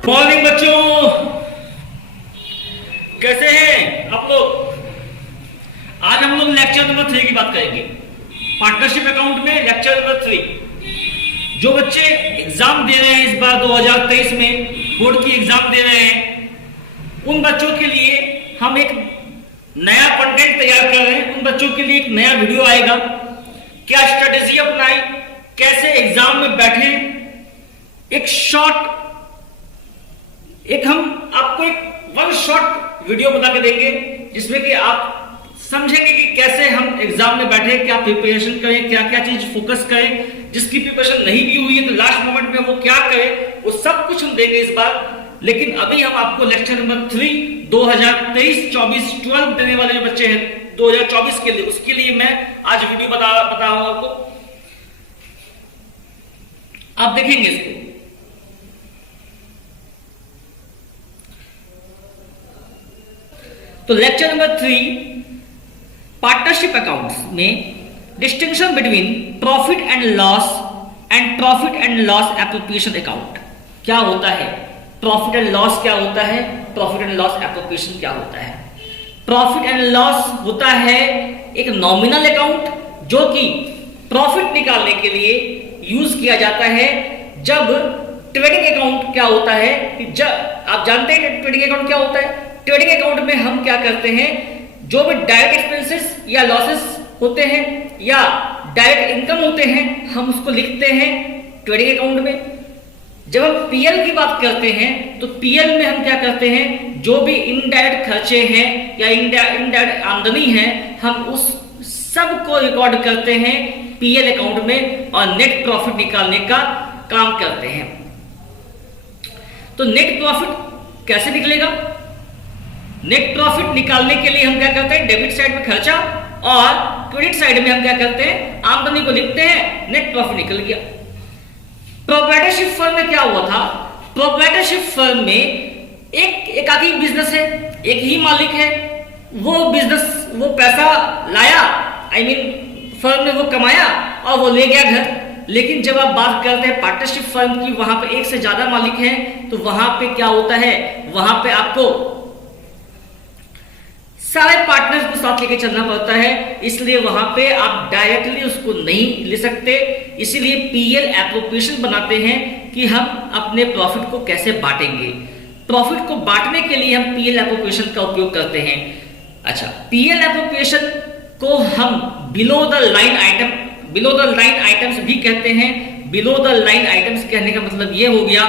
Morning बच्चों, कैसे हैं आप लोग। आज हम लोग लेक्चर नंबर 3 की बात करेंगे। पार्टनरशिप अकाउंट में लेक्चर नंबर 3। जो बच्चे एग्जाम दे रहे हैं इस बार 2023 में बोर्ड की एग्जाम दे रहे हैं, उन बच्चों के लिए हम एक नया कंटेंट तैयार कर रहे हैं। उन बच्चों के लिए एक नया वीडियो आएगा, क्या स्ट्रेटेजी अपनाएं, कैसे एग्जाम में बैठे। हम आपको एक वन शॉट वीडियो बना के देंगे जिसमें कि आप समझेंगे कि कैसे हम एग्जाम में बैठे, क्या प्रिपरेशन करें, क्या क्या चीज फोकस करें। जिसकी प्रिपरेशन नहीं भी हुई है तो लास्ट मोमेंट में वो क्या करे, वो सब कुछ हम देंगे इस बार। लेकिन अभी हम आपको लेक्चर नंबर 3 2023-24 12 देने वाले जो बच्चे हैं 2024 के लिए, उसके लिए मैं आज वीडियो बता रहा हूं आपको। आप देखेंगे इसको। तो लेक्चर नंबर 3 पार्टनरशिप अकाउंट्स में distinction between profit and loss and profit and loss appropriation account क्या होता है, प्रॉफिट एंड लॉस क्या होता है, प्रॉफिट एंड लॉस एप्रोप्रिएशन क्या होता है। प्रॉफिट एंड लॉस होता है एक नॉमिनल अकाउंट जो कि प्रॉफिट निकालने के लिए यूज किया जाता है। जब ट्रेडिंग अकाउंट क्या होता है कि जब आप जानते हैं ट्रेडिंग अकाउंट क्या होता है। ट्रेडिंग अकाउंट में हम क्या करते हैं, जो भी डायरेक्ट एक्सपेंसेस या लॉसेस होते हैं या डायरेक्ट इनकम होते हैं, हम उसको लिखते हैं ट्रेडिंग अकाउंट में। जब हम पीएल की बात करते हैं तो पीएल में हम क्या करते हैं, जो भी इनडायरेक्ट खर्चे हैं या इनडायरेक्ट आमदनी है, हम उस सब को रिकॉर्ड करते हैं पीएल अकाउंट में और नेट प्रॉफिट निकालने का काम करते हैं। तो नेट प्रॉफिट कैसे निकलेगा, नेट प्रॉफिट निकालने के लिए हम क्या करते हैं, डेबिट साइड में खर्चा और क्रेडिट साइड में हम क्या करते हैं, आमदनी को लिखते हैं, नेट प्रॉफिट निकल गया। प्रोप्राइटरशिप फर्म में क्या हुआ था, प्रोप्राइटरशिप फर्म में एक आधी बिजनेस है, एक ही मालिक है, वो बिजनेस वो पैसा लाया, फर्म में वो कमाया और वो ले गया घर। लेकिन जब आप बात करते हैं पार्टनरशिप फर्म की, वहां पे एक से ज्यादा मालिक हैं, तो वहां पे क्या होता है, वहां पे आपको सारे पार्टनर्स को साथ लेके चलना पड़ता है, इसलिए वहां पे आप डायरेक्टली उसको नहीं ले सकते। इसीलिए पीएल एप्रोप्रिएशन बनाते हैं कि हम अपने प्रॉफिट को कैसे बांटेंगे। प्रॉफिट को बांटने के लिए हम पीएल एप्रोप्रिएशन का उपयोग करते हैं। अच्छा, पीएल एप्रोप्रिएशन को हम बिलो द लाइन आइटम्स भी कहते हैं। बिलो द लाइन आइटम्स कहने का मतलब ये हो गया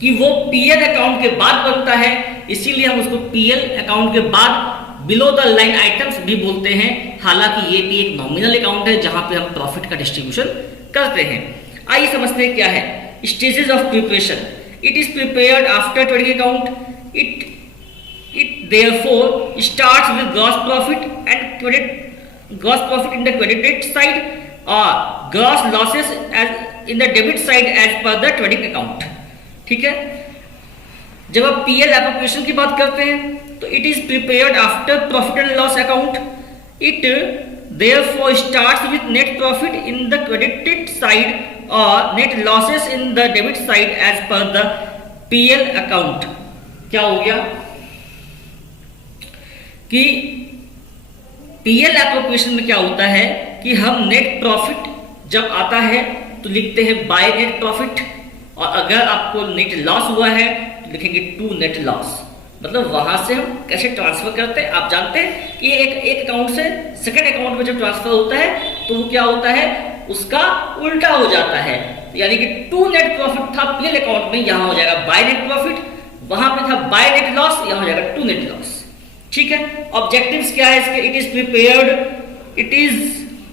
कि वो पीएल अकाउंट के बाद बनता है, इसीलिए हम उसको पीएल अकाउंट के बाद बिलो द लाइन आइटम्स भी बोलते हैं। हालांकि ये भी एक नॉमिनल अकाउंट है जहां पे हम प्रॉफिट का डिस्ट्रीब्यूशन करते हैं। आइए समझते हैं क्या है stages of preparation. It is prepared after trading account. It therefore starts with gross profit in the credit side और gross losses in the debit side as per the trading account. ठीक है, जब आप पीएल एप्रोप्रिएशन की बात करते हैं तो it is prepared after profit and loss account. It therefore starts with net profit in the credited side और net losses in the debit side as per the PL account. क्या हो गया कि पीएल एप्रोप्रिएशन में क्या होता है कि हम नेट प्रॉफिट जब आता है तो लिखते हैं बाय नेट प्रॉफिट, और अगर आपको नेट लॉस हुआ है तो लिखेंगे टू नेट लॉस। मतलब वहां से हम कैसे ट्रांसफर करते हैं, आप जानते हैं कि एक अकाउंट से सेकंड अकाउंट में जब ट्रांसफर होता है तो वो क्या होता है, उसका उल्टा हो जाता है। यानी कि टू नेट प्रॉफिट था पीएल अकाउंट में, यहां हो जाएगा बाय नेट प्रॉफिट, वहां पे था बाय नेट लॉस, यहां हो जाएगा टू नेट लॉस। ठीक है, ऑब्जेक्टिव्स क्या है इसके, it is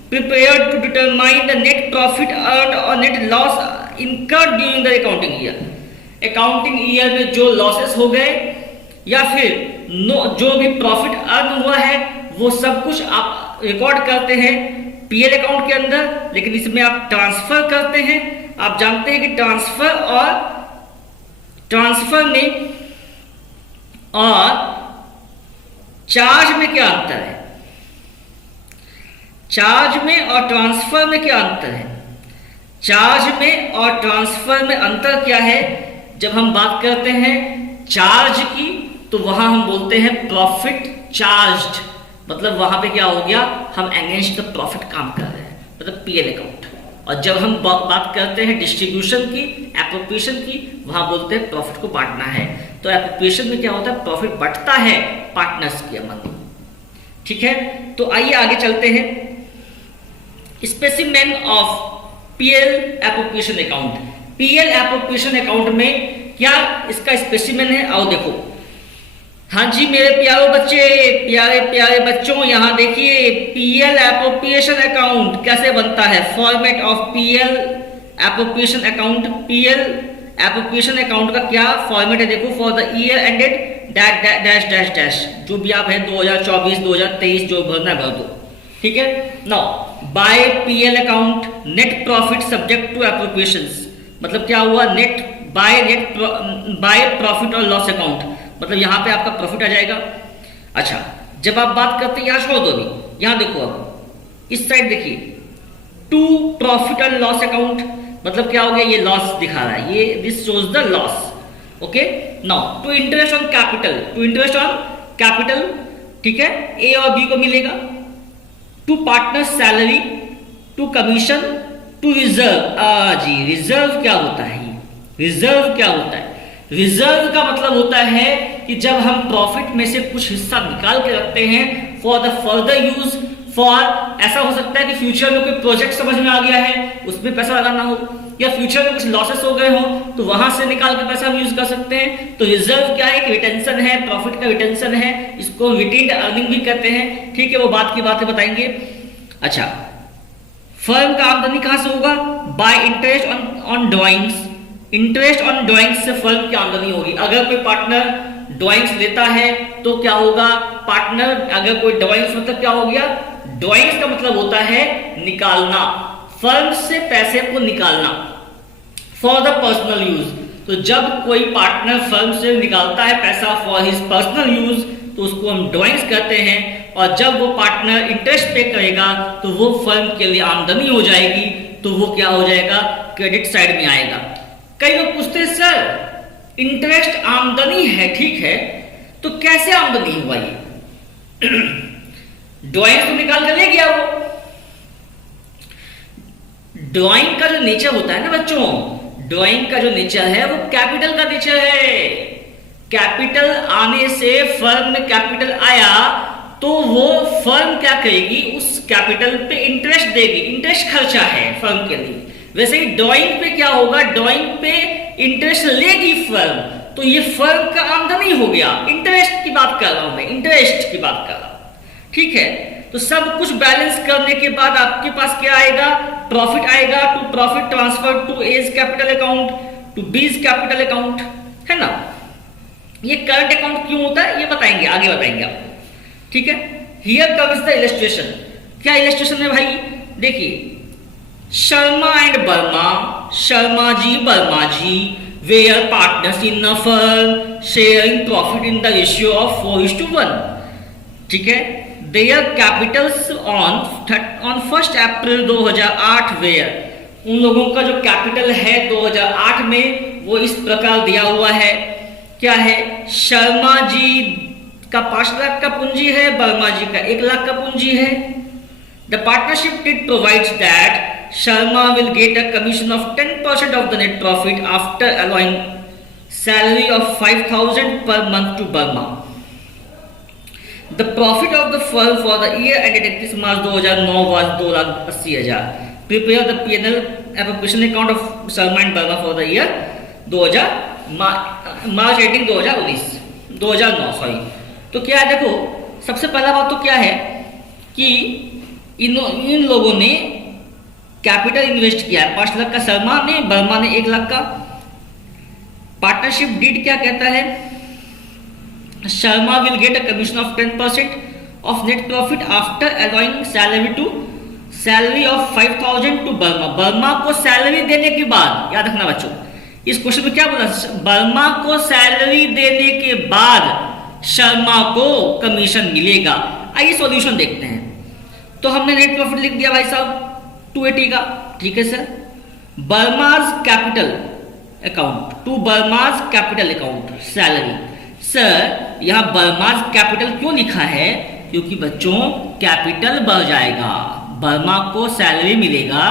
prepared to determine the net profit earned और net loss incurred during the accounting year। Accounting year में जो लॉसेस हो गए या फिर जो भी प्रॉफिट अर्न हुआ है वो सब कुछ आप रिकॉर्ड करते हैं पीएल अकाउंट के अंदर। लेकिन इसमें आप ट्रांसफर करते हैं, आप जानते हैं कि ट्रांसफर में और चार्ज में क्या अंतर है, चार्ज में और ट्रांसफर में क्या अंतर है। चार्ज में और ट्रांसफर में अंतर क्या है, जब हम बात करते हैं चार्ज की तो वहां हम बोलते हैं प्रॉफिट चार्ज्ड, मतलब वहां पे क्या हो गया, हम अगेंस्ट द प्रॉफिट काम कर रहे हैं, मतलब पीएल अकाउंट। और जब हम बात करते हैं डिस्ट्रीब्यूशन की, एप्रोप्रिएशन की, वहां बोलते हैं प्रॉफिट को बांटना है। तो एप्रोप्रिएशन में क्या होता है, प्रॉफिट बंटता है पार्टनर्स के अमंग। ठीक है, तो आइए आगे चलते हैं। Specimen of PL appropriation account. PL appropriation account में क्या इसका स्पेसिमेन है, आओ देखो। हाँ जी मेरे प्यारे बच्चे, प्यारे प्यारे बच्चों, यहां देखिए पीएल एप्रोप्रिएशन अकाउंट कैसे बनता है। Format of PL appropriation account. PL appropriation account का क्या फॉर्मेट है, देखो। For the year ended dash dash dash, जो भी आप है 2024 2023 जो भरना भर दो। ठीक है, now by PL account net profit subject to appropriations, मतलब क्या हुआ, नेट बाय प्रॉफिट और लॉस अकाउंट, मतलब यहां पे आपका प्रॉफिट आ जाएगा। अच्छा, जब आप बात करते हैं, यहां छोड़ दो अभी, यहां देखो, अब इस साइड देखिए, टू प्रॉफिट और लॉस अकाउंट, मतलब क्या हो गया, ये लॉस दिखा रहा है, ये this shows the loss. Okay, now to interest on capital, to interest on capital, ठीक है, ए और बी को मिलेगा। To partner salary, to commission, to reserve. जी, रिजर्व क्या होता है, रिजर्व क्या होता है, रिजर्व का मतलब होता है कि जब हम प्रॉफिट में से कुछ हिस्सा निकाल के रखते हैं for the further use, for, ऐसा हो सकता है कि फ्यूचर में कोई प्रोजेक्ट समझ में आ गया है, उसमें पैसा लगाना हो, या फ्यूचर में कुछ लॉसेस हो गए हो तो वहां से निकाल के पैसा हम यूज कर सकते हैं। तो रिजर्व क्या है, कि रिटेंशन है, प्रॉफिट का रिटेंशन है, इसको रिटेन्ड अर्निंग भी कहते हैं। ठीक है, वो बात की बातें बताएंगे। अच्छा, फर्म का आमदनी कहां से होगा, bye interest on drawings. Interest on drawings से फर्म की आमदनी होगी। अगर कोई पार्टनर ड्रॉइंग्स लेता है तो क्या होगा, पार्टनर, अगर कोई ड्रॉइंग्स मतलब क्या हो गया, ड्रॉइंग्स का मतलब होता है निकालना, फर्म से पैसे को निकालना फॉर द पर्सनल यूज। तो जब कोई पार्टनर फर्म से निकालता है पैसा फॉर हिज पर्सनल यूज तो उसको हम ड्रॉइंग्स कहते हैं। और जब वो पार्टनर इंटरेस्ट पे करेगा तो वो फर्म के लिए आमदनी हो जाएगी, तो वो क्या हो जाएगा, क्रेडिट साइड में आएगा। कई लोग पूछते हैं सर इंटरेस्ट आमदनी है, ठीक है, तो कैसे आमदनी हुआ ये ड्रॉइंग तो निकाल कर ले गया वो। ड्राइंग का जो नेचर होता है ना बच्चों, ड्राइंग का जो नेचर है वो कैपिटल का नेचर है। कैपिटल आने से फर्म में कैपिटल आया तो वो फर्म क्या करेगी, उस कैपिटल पे इंटरेस्ट देगी, इंटरेस्ट खर्चा है फर्म के लिए। वैसे ही ड्राइंग पे क्या होगा, ड्राइंग पे इंटरेस्ट लेगी फर्म, तो ये फर्म का आमदनी हो गया। इंटरेस्ट की बात कर रहा हूं मैं, इंटरेस्ट की बात कर रहा हूं, ठीक है। तो सब कुछ बैलेंस करने के बाद आपके पास क्या आएगा, प्रॉफिट आएगा। To profit transfer to A's capital account, to B's capital account, है ना। ये करंट अकाउंट क्यों होता है ये बताएंगे, आगे बताएंगे आपको, ठीक है। Here comes the illustration. क्या इलस्ट्रेशन है भाई, देखिए, Sharma and Verma, Sharma ji Verma ji were partners in a firm sharing profit in the ratio of 4:1, ठीक है। Their capitals on 1 April 2008 were, उन लोगों का जो कैपिटल है 2008 में वो इस प्रकार दिया हुआ है। क्या है, शर्मा जी का 5 लाख का पूंजी है, वर्मा जी का 1 लाख का पूंजी है। The partnership did provides that Sharma will get a commission of 10% of the net profit after allowing salary of 5,000 per month to Burma. The profit of the firm for the year ended 31 March 2009 was 2,80,000. Prepare the P&L appropriation account of Sharma and Burma for the year 2000 March 18 2009 sorry. तो क्या है, देखो सबसे पहला बात तो क्या है कि इन लोगों ने कैपिटल इन्वेस्ट किया है 5 लाख का शर्मा ने, वर्मा ने 1 लाख का। पार्टनरशिप डीड क्या कहता है, Sharma will get a commission of 10% of net profit after allowing salary of 5,000 to Verma. Verma को सैलरी देने के बाद, याद रखना बच्चों, इस क्वेश्चन में क्या बोला, वर्मा को सैलरी देने के बाद शर्मा को कमीशन मिलेगा। आइए सॉल्यूशन देखते हैं। तो हमने नेट प्रॉफिट लिख दिया भाई साहब 280 का, ठीक है सर। बर्माज कैपिटल अकाउंट टू बर्माज कैपिटल अकाउंट सैलरी। सर यहाँ बर्माज कैपिटल क्यों लिखा है? क्योंकि बच्चों कैपिटल बढ़ जाएगा, बर्मा को सैलरी मिलेगा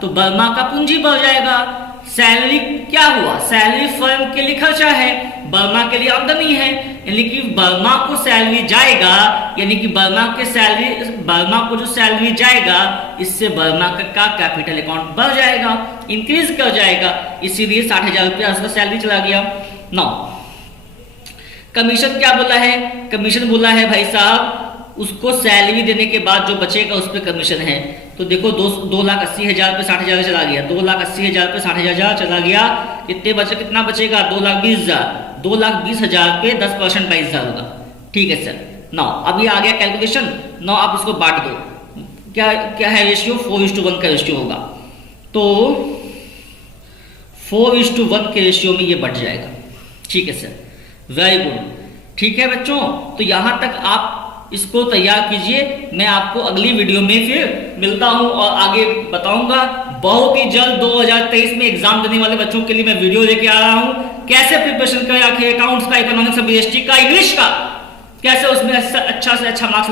तो बर्मा का पूंजी बढ़ जाएगा। सैलरी क्या हुआ? सैलरी फर्म के लिए खर्चा है, बर्मा के लिए आमदनी है, यानी कि बर्मा को सैलरी जाएगा, यानी कि बर्मा को जो सैलरी जाएगा इससे बर्मा का कैपिटल अकाउंट बढ़ जाएगा, इंक्रीज कर जाएगा, इसीलिए 60,000 रुपया उसका सैलरी चला गया। नौ कमीशन क्या बोला है? कमीशन बोला है भाई साहब उसको सैलरी देने के बाद जो बचेगा उस पर कमीशन है। तो देखो 2,80,000 पे 60,000 चला गया, 2,80,000 पे 60,000 चला गया, कितना बचेगा? 2,20,000, 2,20,000 पे 10% 22,000 होगा। ठीक है सर। नौ अब ये आ गया कैलकुलेशन। नौ आप इसको बांट दो, क्या क्या है रेशियो? 4:1 का रेशियो होगा, तो 4:1 के रेशियो में ये बढ़ जाएगा। ठीक है सर, वेरी गुड। ठीक है बच्चों, तो यहां तक आप इसको तैयार कीजिए। मैं आपको अगली वीडियो में फिर मिलता हूं और आगे बताऊंगा। बहुत ही जल्द 2023 में एग्जाम देने वाले बच्चों के लिए मैं वीडियो लेके आ रहा हूं, कैसे प्रिपरेशन करें आखिर अकाउंट्स का, इकोनॉमिक्स, जीएसटी का, इंग्लिश का, कैसे उसमें अच्छा से अच्छा मार्क्स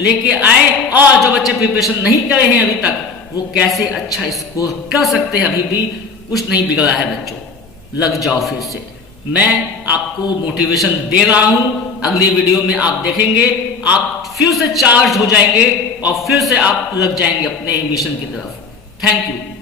लेके आए, और जो बच्चे प्रिपरेशन नहीं करे हैं अभी तक वो कैसे अच्छा स्कोर कर सकते हैं। अभी भी कुछ नहीं बिगड़ा है बच्चों, लग जाओ फिर से। मैं आपको मोटिवेशन दे रहा हूं, अगली वीडियो में आप देखेंगे, आप फिर से चार्ज हो जाएंगे और फिर से आप लग जाएंगे अपने मिशन की तरफ। Thank you.